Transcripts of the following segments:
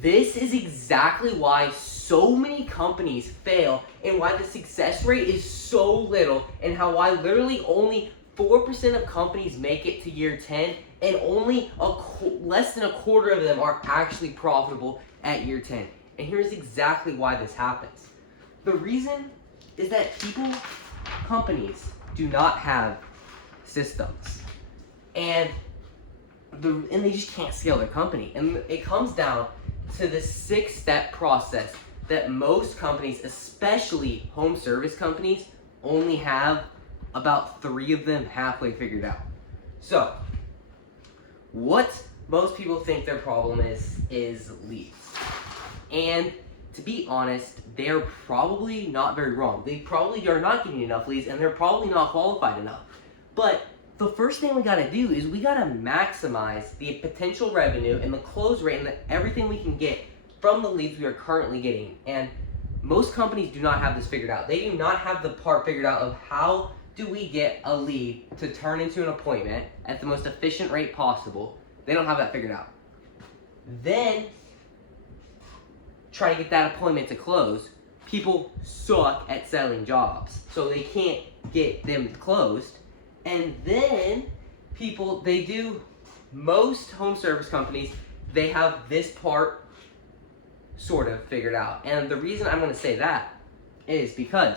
This is exactly why so many companies fail and why the success rate is so little, and why literally only 4% of companies make it to year 10 and only less than a quarter of them are actually profitable at year 10. And here's exactly why this happens. The reason is that companies do not have systems, and they just can't scale their company. And it comes down to the 6-step process that most companies, especially home service companies, only have about 3 of them halfway figured out. So, what most people think their problem is leads. And to be honest, they're probably not very wrong. They probably are not getting enough leads, and they're probably not qualified enough. But the first thing we gotta do is we gotta maximize the potential revenue and the close rate and everything we can get from the leads we are currently getting. And most companies do not have this figured out. They do not have the part figured out of how do we get a lead to turn into an appointment at the most efficient rate possible. They don't have that figured out. Then try to get that appointment to close. People suck at selling jobs, so they can't get them closed. And then most home service companies, they have this part sort of figured out. And the reason I'm going to say that is because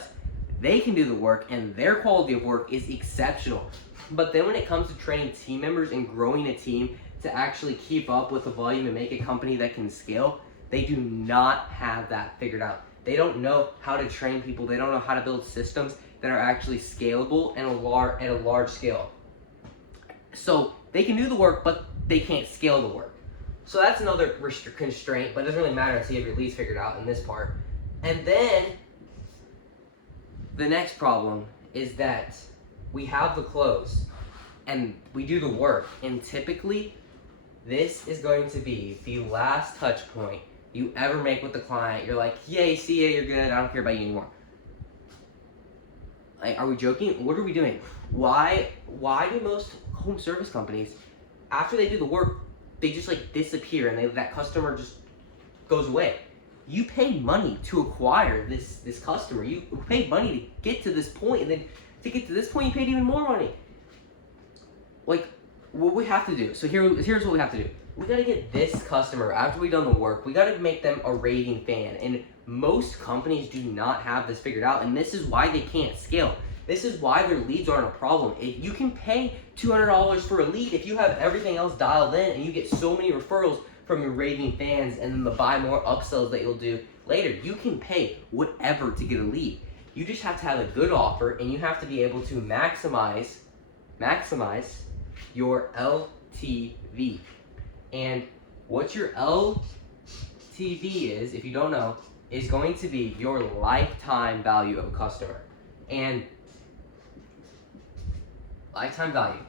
they can do the work and their quality of work is exceptional. But then when it comes to training team members and growing a team to actually keep up with the volume and make a company that can scale, they do not have that figured out. They don't know how to train people. They don't know how to build systems that are actually scalable and at a large scale. So they can do the work, but they can't scale the work. So that's another constraint, but it doesn't really matter until you have your leads figured out in this part. And then the next problem is that we have the close and we do the work, and typically this is going to be the last touch point you ever make with the client. You're like, yay, see ya, you're good, I don't care about you anymore. Like, are we joking? What are we doing? Why do most home service companies, after they do the work, they just like disappear and that customer just goes away? You pay money to acquire this customer. You paid money to get to this point, and then to get to this point, you paid even more money. Like, what we have to do. So here's what we have to do. We gotta get this customer, after we've done the work, we gotta make them a raving fan. And most companies do not have this figured out, and this is why they can't scale. This is why their leads aren't a problem. If you can pay $200 for a lead if you have everything else dialed in and you get so many referrals from your raving fans and then the buy more upsells that you'll do later. You can pay whatever to get a lead. You just have to have a good offer, and you have to be able to maximize your LTV. And what your LTV is, if you don't know, is going to be your lifetime value of a customer. And lifetime value.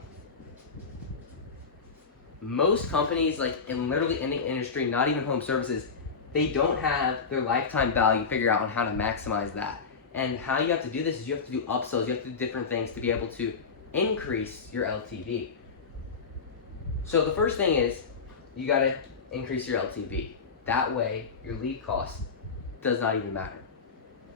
Most companies, like in literally any industry, not even home services, they don't have their lifetime value figured out on how to maximize that. And how you have to do this is you have to do upsells, you have to do different things to be able to increase your LTV. So the first thing is you gotta increase your LTV. That way your lead cost does not even matter.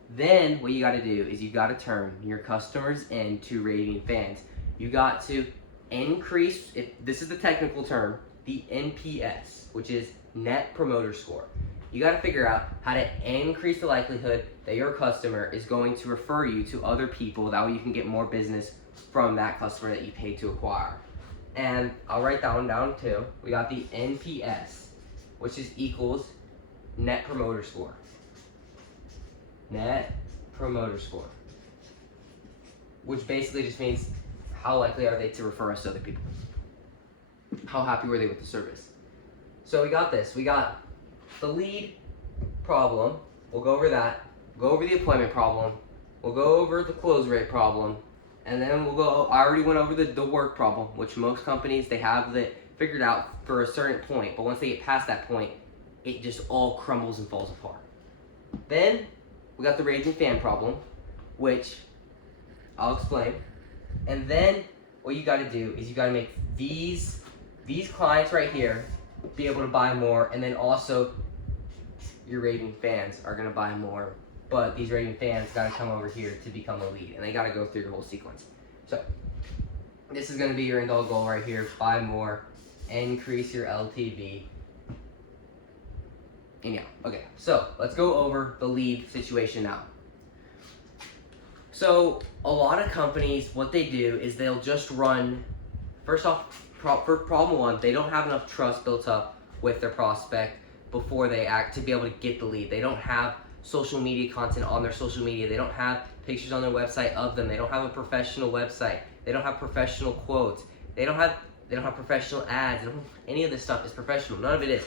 Then what you gotta do is you gotta turn your customers into raving fans. You got to increase, this is the technical term, the NPS, which is Net Promoter Score. You got to figure out how to increase the likelihood that your customer is going to refer you to other people. That way you can get more business from that customer that you paid to acquire. And I'll write that one down too. We got the NPS, which is equals Net Promoter Score. Net Promoter Score. Which basically just means how likely are they to refer us to other people? How happy were they with the service? So we got this. We got the lead problem. We'll go over that. Go over the appointment problem. We'll go over the close rate problem. And then we'll go, I already went over the work problem, which most companies, they have that figured out for a certain point. But once they get past that point, it just all crumbles and falls apart. Then we got the raging fan problem, which I'll explain. And then what you got to do is you got to make these clients right here be able to buy more, and then also your raving fans are gonna buy more, but these raving fans gotta come over here to become a lead, and they gotta go through your whole sequence. So this is gonna be your end all goal right here. Buy more, increase your LTV. And yeah, okay, so let's go over the lead situation now. So a lot of companies, what they do is they'll just run, first off, problem one, they don't have enough trust built up with their prospect before they act to be able to get the lead. They don't have social media content on their social media. They don't have pictures on their website of them. They don't have a professional website. They don't have professional quotes. They don't have professional ads. Any of this stuff is professional. None of it is.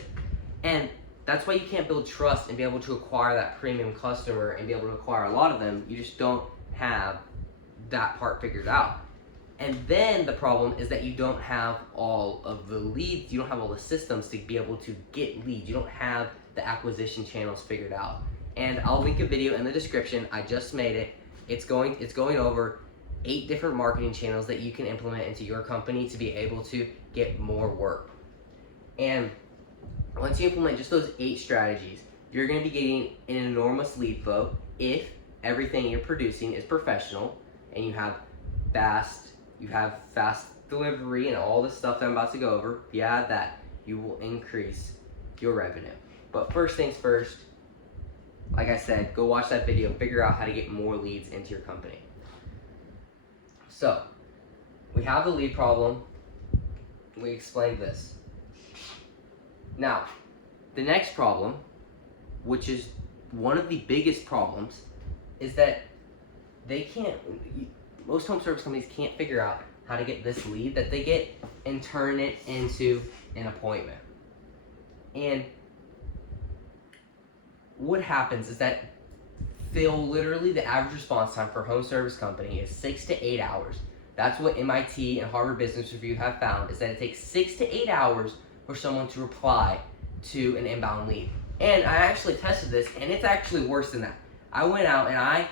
And that's why you can't build trust and be able to acquire that premium customer and be able to acquire a lot of them. You just don't have that part figured out. And then the problem is that you don't have all of the leads. You don't have all the systems to be able to get leads. You don't have the acquisition channels figured out. And I'll link a video in the description. I just made it. It's going over 8 different marketing channels that you can implement into your company to be able to get more work. And once you implement just those 8 strategies, you're going to be getting an enormous lead flow if everything you're producing is professional and you have fast delivery and all this stuff that I'm about to go over. If you add that, you will increase your revenue. But first things first, like I said, go watch that video, figure out how to get more leads into your company. So, we have the lead problem. We explained this. Now, the next problem, which is one of the biggest problems, is that most home service companies can't figure out how to get this lead that they get and turn it into an appointment. And what happens is that literally the average response time for a home service company is 6 to 8 hours. That's what MIT and Harvard Business Review have found, is that it takes 6 to 8 hours for someone to reply to an inbound lead. And I actually tested this, and it's actually worse than that. I went out and I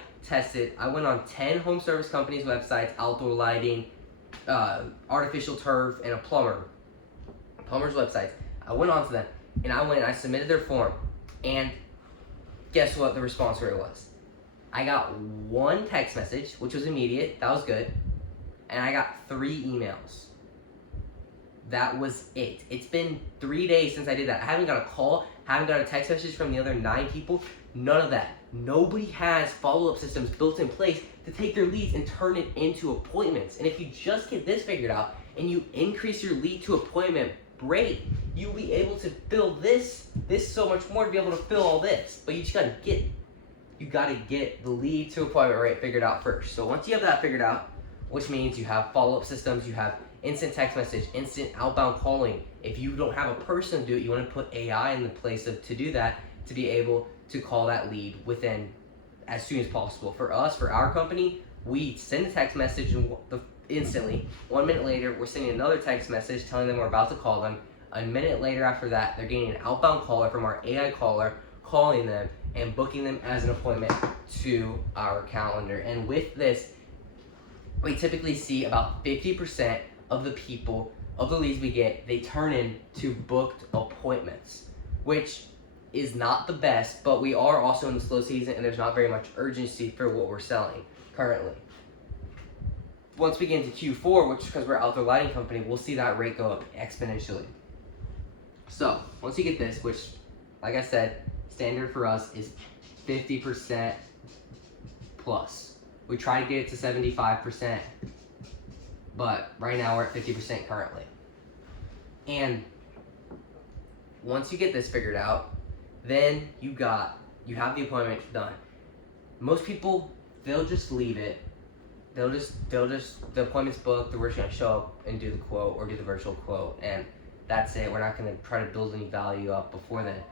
went on 10 home service companies' websites, outdoor lighting, artificial turf, and a plumber's websites. I went on to them, and I submitted their form, and guess what the response rate was? I got 1 text message, which was immediate, that was good, and I got 3 emails. That was it. It's been 3 days since I did that. I haven't got a call, haven't got a text message from the other 9 people, none of that. Nobody has follow-up systems built in place to take their leads and turn it into appointments. And if you just get this figured out and you increase your lead to appointment rate, you'll be able to fill this so much more to be able to fill all this. But you gotta get the lead to appointment rate figured out first. So once you have that figured out, which means you have follow-up systems, you have instant text message, instant outbound calling. If you don't have a person to do it, you want to put AI in the place to do that, to be able to call that lead within as soon as possible. For us, for our company, we send a text message instantly. 1 minute later, we're sending another text message telling them we're about to call them. A minute later after that, they're getting an outbound caller from our AI caller, calling them and booking them as an appointment to our calendar. And with this, we typically see about 50% of the leads we get, they turn into booked appointments, which is not the best, but we are also in the slow season and there's not very much urgency for what we're selling currently. Once we get into Q4, which because we're an outdoor lighting company, we'll see that rate go up exponentially. So once you get this, which like I said, standard for us is 50% plus. We try to get it to 75%, but right now we're at 50% currently. And once you get this figured out, then you have the appointment done. Most people, they'll just leave it. The appointment's booked, we're just gonna show up and do the quote or do the virtual quote, and that's it. We're not gonna try to build any value up before then.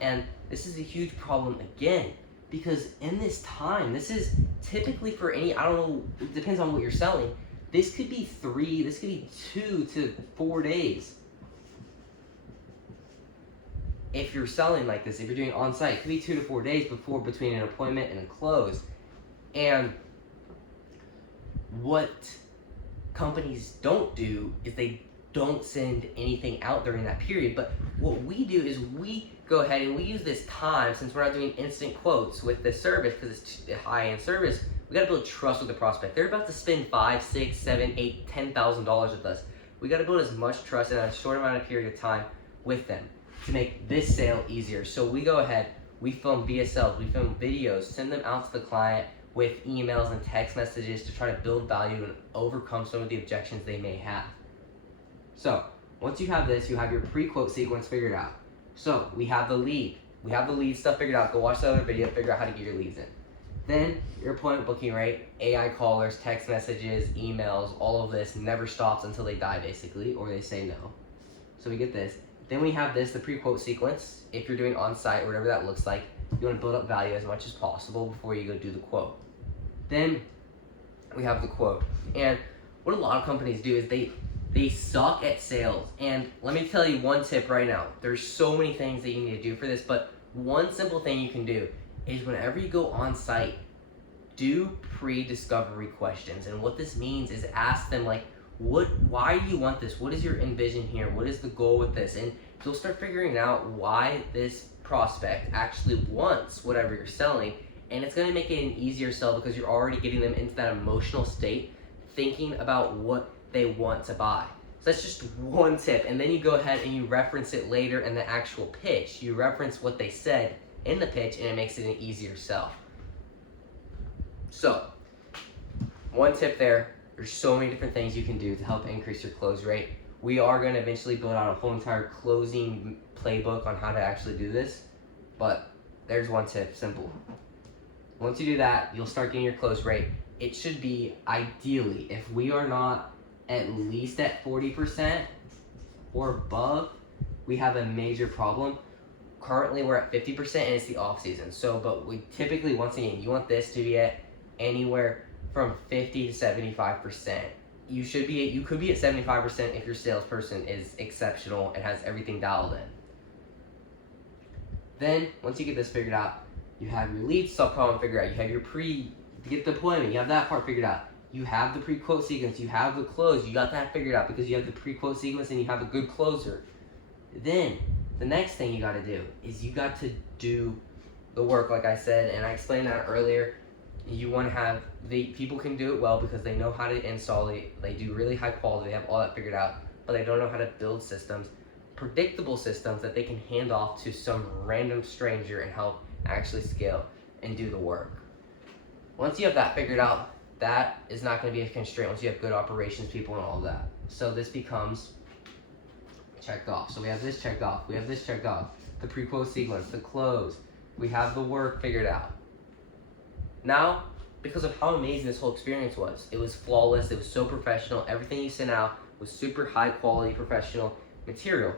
And this is a huge problem again, because in this time, this is typically for any, I don't know, it depends on what you're selling. This could be 2 to 4 days. If you're selling like this, if you're doing on-site, it could be 2 to 4 days between an appointment and a close. And what companies don't do is they don't send anything out during that period. But what we do is we go ahead and we use this time, since we're not doing instant quotes with this service because it's a high-end service. We gotta build trust with the prospect. They're about to spend $5, $6, $7, $8, $10,000 with us. We gotta build as much trust in a short amount of period of time with them to make this sale easier. So we go ahead, we film VSLs, we film videos, send them out to the client with emails and text messages to try to build value and overcome some of the objections they may have. So once you have this, you have your pre-quote sequence figured out. So we have the lead. We have the lead stuff figured out. Go watch the other video, figure out how to get your leads in. Then your appointment booking rate, AI callers, text messages, emails, all of this never stops until they die basically, or they say no. So we get this. Then we have this, the pre-quote sequence. If you're doing on-site or whatever that looks like, you want to build up value as much as possible before you go do the quote. Then we have the quote. And what a lot of companies do is they suck at sales. And let me tell you one tip right now. There's so many things that you need to do for this, but one simple thing you can do is whenever you go on site, do pre-discovery questions. And what this means is ask them like, why do you want this? What is your envision here? What is the goal with this? And you'll start figuring out why this prospect actually wants whatever you're selling. And it's gonna make it an easier sell because you're already getting them into that emotional state, thinking about what they want to buy. So that's just one tip. And then you go ahead and you reference it later in the actual pitch. You reference what they said in the pitch and it makes it an easier sell. So, one tip there, there's so many different things you can do to help increase your close rate. We are going to eventually build out a whole entire closing playbook on how to actually do this, but there's one tip, simple. Once you do that, you'll start getting your close rate. It should be ideally, if we are not at least at 40% or above, we have a major problem. Currently we're at 50% and it's the off season. So, but we typically, once again, you want this to be at anywhere from 50 to 75%. You could be at 75% if your salesperson is exceptional and has everything dialed in. Then, once you get this figured out, you have your lead stuff problem figured out. You have your get the appointment, you have that part figured out. You have the pre-quote sequence, you have the close, you got that figured out because you have the pre-quote sequence and you have a good closer. Then, the next thing you gotta do is you got to do the work, like I said, and I explained that earlier. You want to have, people can do it well because they know how to install it, they do really high quality, they have all that figured out, but they don't know how to build systems, predictable systems that they can hand off to some random stranger and help actually scale and do the work. Once you have that figured out, that is not going to be a constraint once you have good operations people and all that. So this becomes checked off. So we have this checked off, we have this checked off, the pre-quote sequence, the close, we have the work figured out. Now, because of how amazing this whole experience was, it was flawless, it was so professional, everything you sent out was super high quality professional material.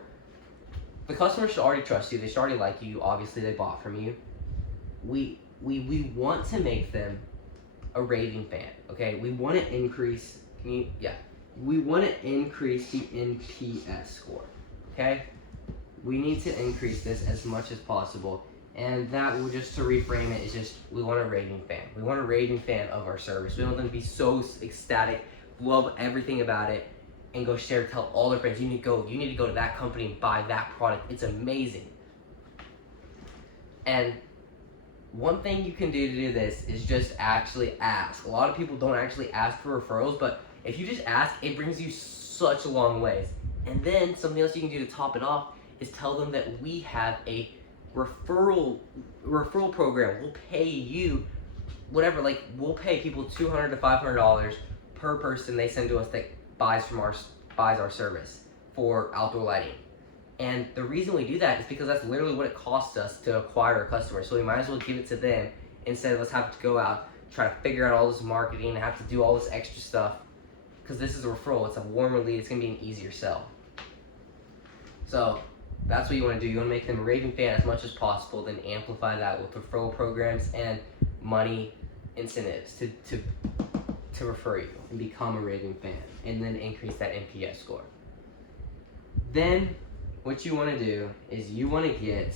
The customer should already trust you, they should already like you, obviously they bought from you. We want to make them a raving fan, okay? We want to increase, we want to increase the NPS score, okay? We need to increase this as much as possible. And that will, just to reframe it, is just, we want a raving fan. We want a raving fan of our service. We want them to be so ecstatic, love everything about it, and go share, tell all their friends, you need to go to that company and buy that product. It's amazing. And one thing you can do to do this is just actually ask. A lot of people don't actually ask for referrals, but if you just ask, it brings you such a long ways. And then something else you can do to top it off is tell them that we have a referral program. We'll pay you whatever, like we'll pay people $200 to $500 per person they send to us that buys our service for outdoor lighting. And the reason we do that is because that's literally what it costs us to acquire a customer. So we might as well give it to them instead of us having to go out, try to figure out all this marketing and have to do all this extra stuff. Because this is a referral, it's a warmer lead, it's gonna be an easier sell. So that's what you want to do. You want to make them a raving fan as much as possible, then amplify that with referral programs and money incentives to refer you and become a raving fan, and then increase that NPS score. Then what you want to do is you want to get,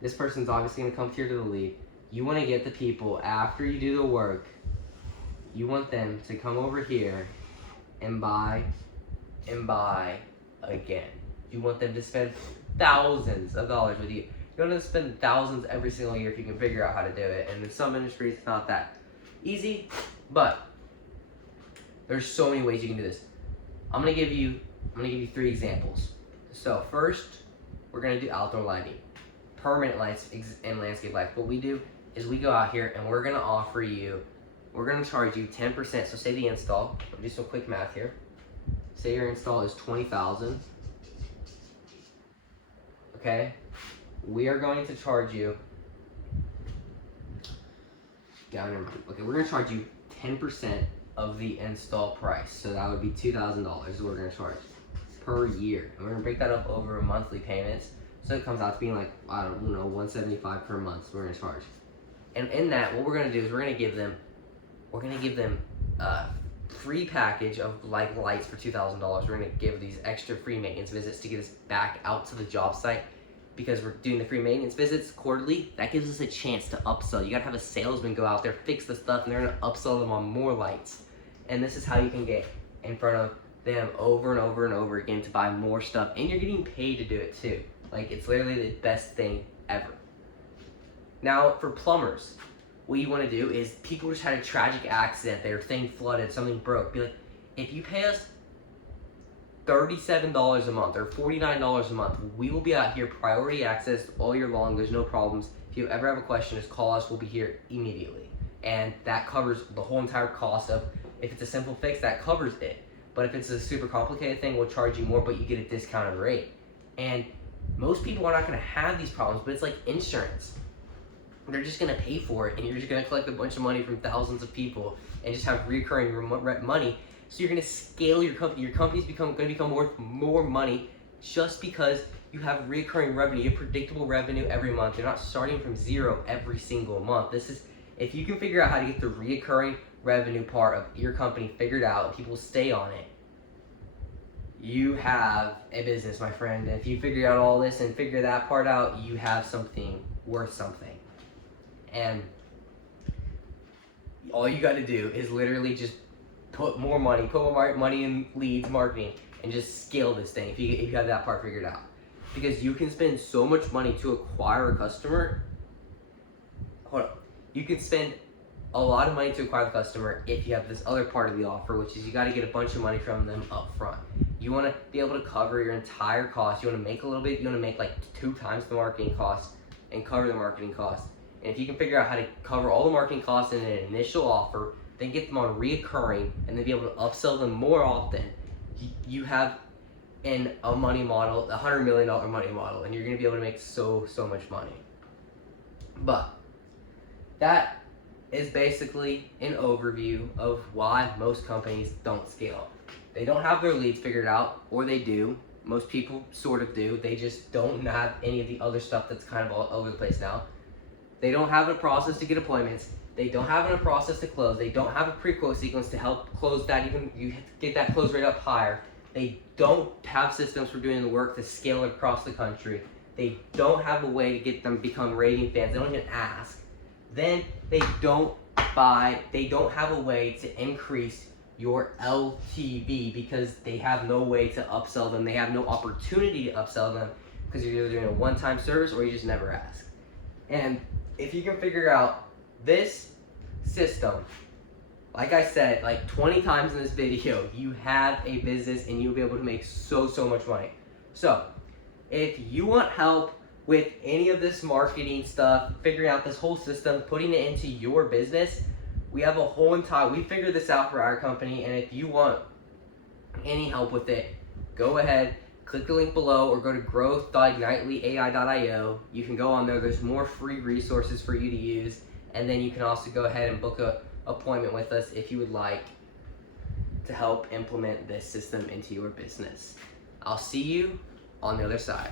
this person's obviously going to come here to the lead, you want to get the people after you do the work, you want them to come over here and buy again. You want them to spend thousands of dollars with you. You don't have to spend thousands every single year if you can figure out how to do it. And in some industries, it's not that easy, but there's so many ways you can do this. I'm gonna give you 3 examples. So first, we're gonna do outdoor lighting, permanent lights, and landscape lights. What we do is we go out here and we're gonna charge you 10%. So say the install, I'll do some quick math here. Say your install is $20,000. Okay, we are going to charge you. Okay, we're gonna charge you 10% of the install price. So that would be $2,000 we're gonna charge per year. And we're gonna break that up over monthly payments. So it comes out to being like, I don't know, $175 per month we're gonna charge. And in that, what we're gonna do is we're gonna give them a free package of like lights for $2,000. We're gonna give these extra free maintenance visits to get us back out to the job site. Because we're doing the free maintenance visits quarterly, that gives us a chance to upsell. You gotta have a salesman go out there, fix the stuff, and they're gonna upsell them on more lights. And this is how you can get in front of them over and over and over again to buy more stuff. And you're getting paid to do it too. Like, it's literally the best thing ever. Now, for plumbers, what you wanna do is, people just had a tragic accident, their thing flooded, something broke. Be like, if you pay us $37 a month or $49 a month, we will be out here, priority access all year long. There's no problems. If you ever have a question, just call us. We'll be here immediately. And that covers the whole entire cost of, if it's a simple fix, that covers it. But if it's a super complicated thing, we'll charge you more, but you get a discounted rate. And most people are not gonna have these problems, but it's like insurance. They're just gonna pay for it, and you're just gonna collect a bunch of money from thousands of people and just have recurring money. So you're gonna scale your company. Your company's gonna become worth more money just because you have recurring revenue. You have predictable revenue every month. You're not starting from zero every single month. This is, if you can figure out how to get the recurring revenue part of your company figured out, and people stay on it, you have a business, my friend. And if you figure out all this and figure that part out, you have something worth something. And all you gotta do is literally just put more money in leads, marketing, and just scale this thing if you have that part figured out. Because you can spend so much money to acquire a customer. Hold on. You can spend a lot of money to acquire the customer if you have this other part of the offer, which is you got to get a bunch of money from them up front. You want to be able to cover your entire cost. You want to make a little bit. You want to make like 2 times the marketing cost and cover the marketing cost. And if you can figure out how to cover all the marketing costs in an initial offer, then get them on reoccurring, and then be able to upsell them more often, you have a money model, a $100 million money model, and you're going to be able to make so much money. But that is basically an overview of why most companies don't scale. They don't have their leads figured out, or they do. Most people sort of do. They just don't have any of the other stuff that's kind of all over the place now. They don't have a process to get appointments. They don't have a process to close. They don't have a pre-quote sequence to help close that, even you get that close rate up higher. They don't have systems for doing the work to scale it across the country. They don't have a way to get them become raving fans. They don't even ask. Then they don't have a way to increase your LTV because they have no way to upsell them. They have no opportunity to upsell them because you're either doing a one-time service or you just never ask. And if you can figure out this system, like I said, like 20 times in this video, you have a business and you'll be able to make so much money. So, if you want help with any of this marketing stuff, figuring out this whole system, putting it into your business, we have a whole entire, we figured this out for our company, and if you want any help with it, go ahead, click the link below or go to growth.ignitelyai.io. You can go on there, there's more free resources for you to use. And then you can also go ahead and book an appointment with us if you would like to help implement this system into your business. I'll see you on the other side.